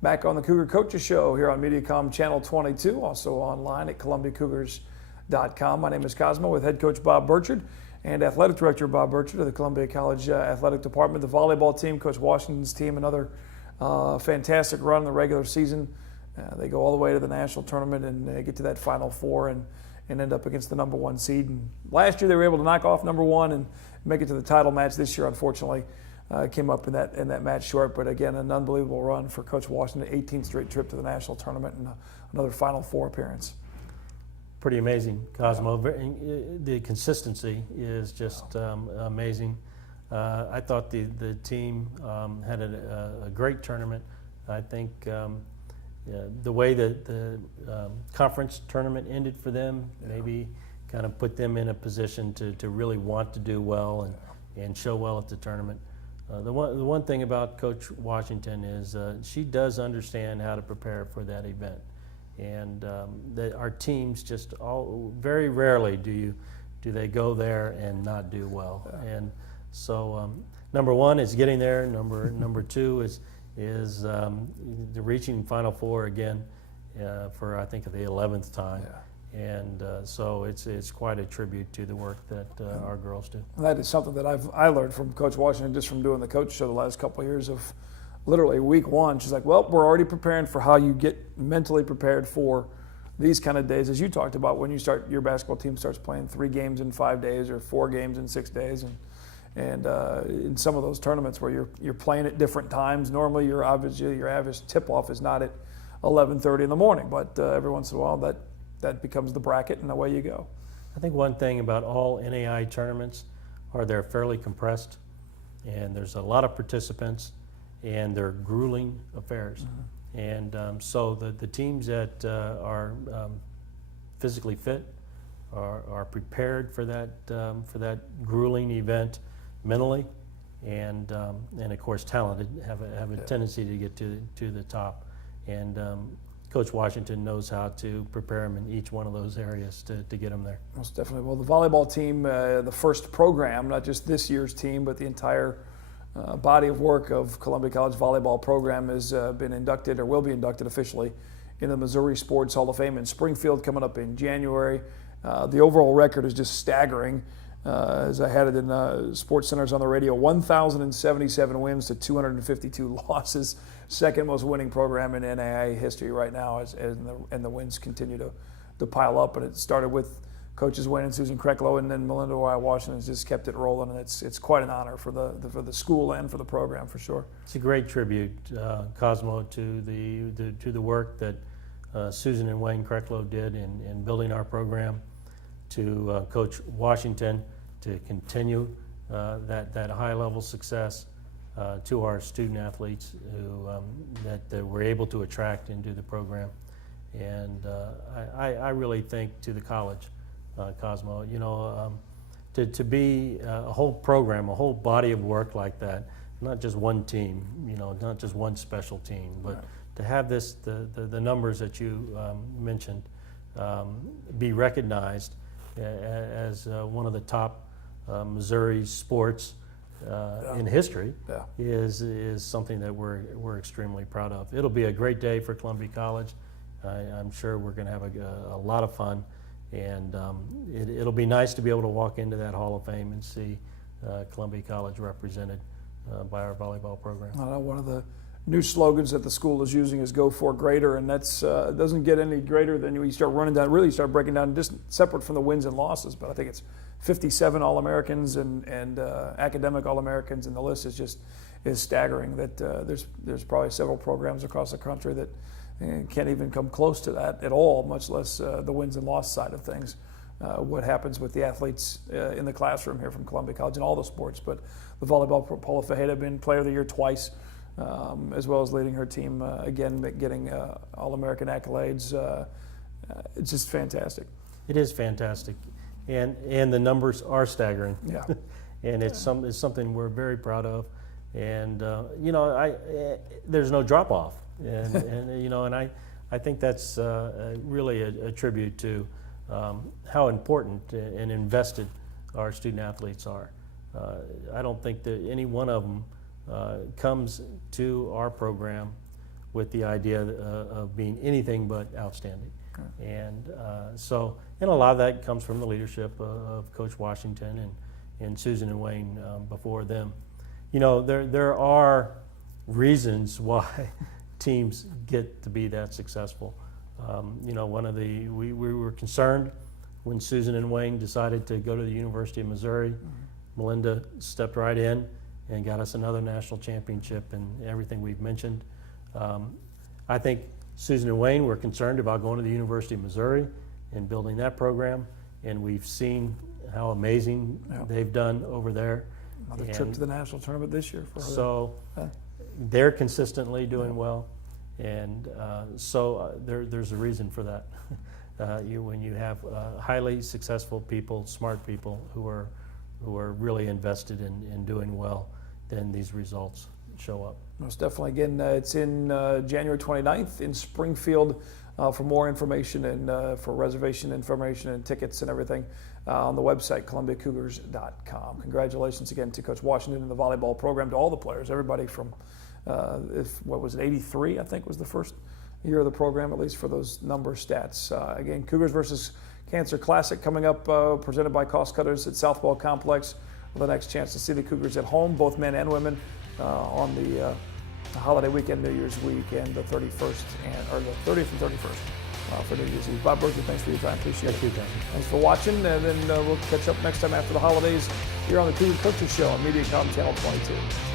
Back on the Cougar Coaches Show here on Mediacom Channel 22, also online at ColumbiaCougars.com. My name is Cosmo with head coach Bob Burchard and athletic director Bob Burchard of the Columbia College Athletic Department. The volleyball team, Coach Washington's team, another fantastic run in the regular season. They go all the way to the national tournament and get to that Final Four and end up against the number one seed. And last year they were able to knock off number one and make it to the title match. This year, unfortunately, came up in that match short. But again, an unbelievable run for Coach Washington, 18th straight trip to the national tournament and another Final Four appearance. Pretty amazing, Cosmo. The consistency is just amazing. I thought the team had a great tournament. I think the way that the conference tournament ended for them maybe kind of put them in a position to really want to do well and show well at the tournament. The one thing about Coach Washington is she does understand how to prepare for that event. And our teams just very rarely do they go there and not do well. Yeah. And so number one is getting there. Number two is reaching Final Four again for I think the 11th time. Yeah. And so it's quite a tribute to the work that our girls do. That is something that I learned from Coach Washington just from doing the coach show the last couple of years of. Literally week one, she's like, well, we're already preparing for how you get mentally prepared for these kind of days, as you talked about when your basketball team starts playing 3 games in 5 days or 4 games in 6 days, and in some of those tournaments where you're playing at different times. Normally, your average tip-off is not at 11:30 in the morning, but every once in a while that becomes the bracket, and away you go. I think one thing about all NAI tournaments are they're fairly compressed, and there's a lot of participants. And they're grueling affairs. Mm-hmm. And so the teams that are physically fit are prepared for that grueling event mentally, and of course talented, have a tendency to get to the top. And Coach Washington knows how to prepare them in each one of those areas to get them there. Most definitely. Well, the volleyball team, the first program, not just this year's team, but the entire body of work of Columbia College volleyball program has been inducted or will be inducted officially in the Missouri Sports Hall of Fame in Springfield coming up in January. The overall record is just staggering. As I had it in Sports Centers on the radio, 1,077 wins to 252 losses. Second most winning program in NAIA history right now, and the wins continue to pile up. And it started with Coaches Wayne and Susan Krecklow, and then Melinda Washington has just kept it rolling, and it's quite an honor for the school and for the program for sure. It's a great tribute, Cosmo, to the work that Susan and Wayne Krecklow did in building our program, to Coach Washington to continue that high level success, to our student athletes who that we're able to attract into the program, and I really think to the college. Cosmo, to be a whole program, a whole body of work like that, not just one team, not just one special team, but right. To have the numbers that you mentioned be recognized as one of the top Missouri sports in history is something that we're extremely proud of. It'll be a great day for Columbia College. I'm sure we're going to have a lot of fun. And it'll be nice to be able to walk into that Hall of Fame and see Columbia College represented by our volleyball program. One of the new slogans that the school is using is "Go for Greater," and that's doesn't get any greater than you start running down. Really, start breaking down just separate from the wins and losses. But I think it's 57 All-Americans and academic All-Americans, and the list is staggering. That there's probably several programs across the country that can't even come close to that at all, much less the wins and loss side of things. What happens with the athletes in the classroom here from Columbia College in all the sports. But the volleyball, Paula Fajeda, been Player of the Year twice, as well as leading her team again, getting All-American accolades. It's just fantastic. It is fantastic, and the numbers are staggering. Yeah, and it's something we're very proud of, and there's no drop off. And I think that's really a tribute to how important and invested our student athletes are. I don't think that any one of them comes to our program with the idea of being anything but outstanding. And and a lot of that comes from the leadership of Coach Washington and Susan and Wayne before them. You know, there are reasons why teams get to be that successful. You know, we were concerned when Susan and Wayne decided to go to the University of Missouri. Melinda stepped right in and got us another national championship and everything we've mentioned. I think Susan and Wayne were concerned about going to the University of Missouri and building that program, and we've seen how amazing they've done over there. Another trip to the national tournament this year for her. So they're consistently doing well, and there's a reason for that. When you have highly successful people, smart people who are really invested in doing well, then these results show up. Most definitely. Again, it's in January 29th in Springfield. For more information and for reservation information and tickets and everything on the website, ColumbiaCougars.com. Congratulations again to Coach Washington and the volleyball program, to all the players, everybody from, what was it, 83, I think was the first year of the program, at least for those number stats. Again, Cougars versus Cancer Classic coming up, presented by Cost Cutters at Southwell Complex. The next chance to see the Cougars at home, both men and women, on the holiday weekend, New Year's week, and the 31st or the 30th and 31st for New Year's Eve. Bob Berger, thanks for your time. Appreciate it. Thanks for watching, and then we'll catch up next time after the holidays here on the Cougar Coaches Show on MediaCom Channel 22.